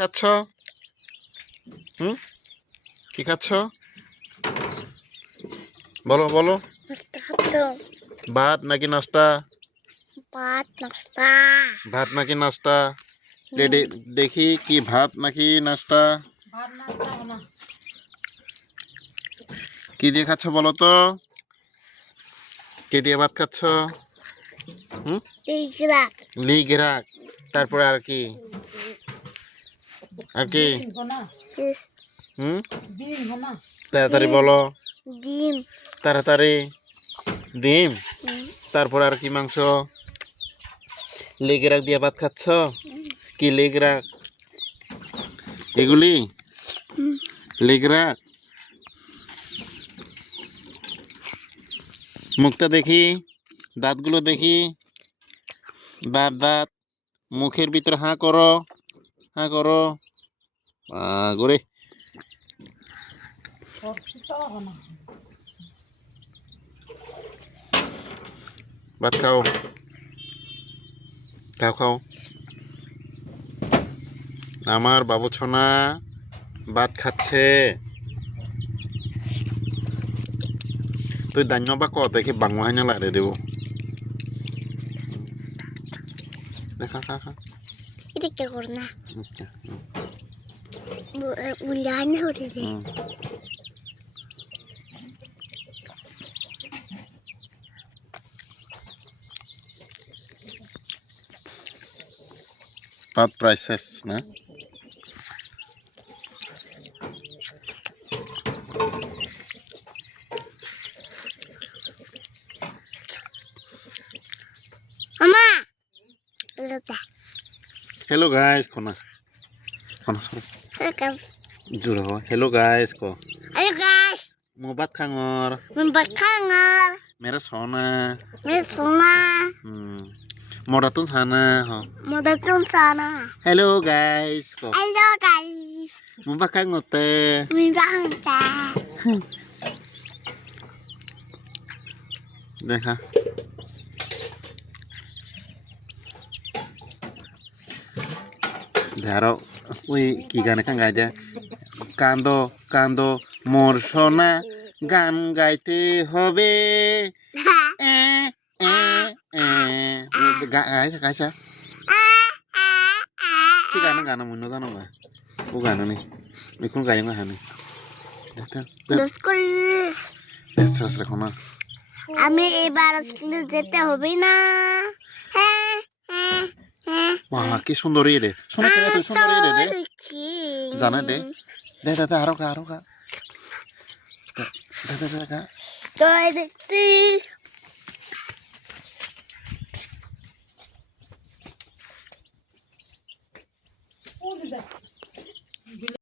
খাচ্ছ? হুম, কি খাচ্ছ? বলো বলো। নাস্তা খাচ্ছ? ভাত নাকি নাস্তা? ভাত নাস্তা। ভাত নাকি নাস্তা? দেখি কি ভাত নাকি নাস্তা? কি দিয়ে খাচ্ছ বলো তো? কে দিয়ে ভাত খাচ্ছ? হুম, লিগরাক। লিগরাক। তারপরে আর কি? আর কি? শেষ। হুম, তাড়াতাড়ি বলো। ডিম। তাড়াতাড়ি। ডিম। হুম, তারপর আর কি মাংস? লিগরাক দিয়ে ভাত খাচ্ছ? কি লিগরাক? এগুলি লিগরাক। মুখটা দেখি, দাঁতগুলো দেখি। দাঁত মুখের ভিতরে হাঁ করো, হাঁ করো। করে ভাত খাও, খাও খাও। আমার বাবু ছোনা ভাত খাচ্ছে। তুই দান্য বা ক দেখি বাংলা হয় না লারে দেব। দেখা খা খা। এটা কে কর না? উল্লান হরে দে। ভাত প্রায় শেষ না? মামা লোটা। হ্যালো গাইস কোনা কোনা সরি Halo guys. জোরে হয় হ্যালো গাইস ক Halo guys. মো ভাত খাঙর Membakar. মেরা সোনা Mesuma. মোরা তুন সানা হ Mau datang sana. Hello guys ক Halo guys. মো ভাত খাঙতে Membakar. দেখা ঝাড়ো ওই কি গানে খান গাইছে কান্দো কান্দো মোর সোনা গান গাইতে হবে এ এ এ গাইছে গাইছে si গানা গানা মনে জানো গা ও গানা নেই এখন গাই না হানি স্কুল দেশ রাখো না আমি এবার স্কুলে যেতে হবে না। হ্যাঁ হ্যাঁ হ্যাঁ। বাহ কি সুন্দরী রে শোনা কে তুই সুন্দরী রে রে জানা দে দে দে আরো গা দে দে দে গা তো দেখছি Oldu da.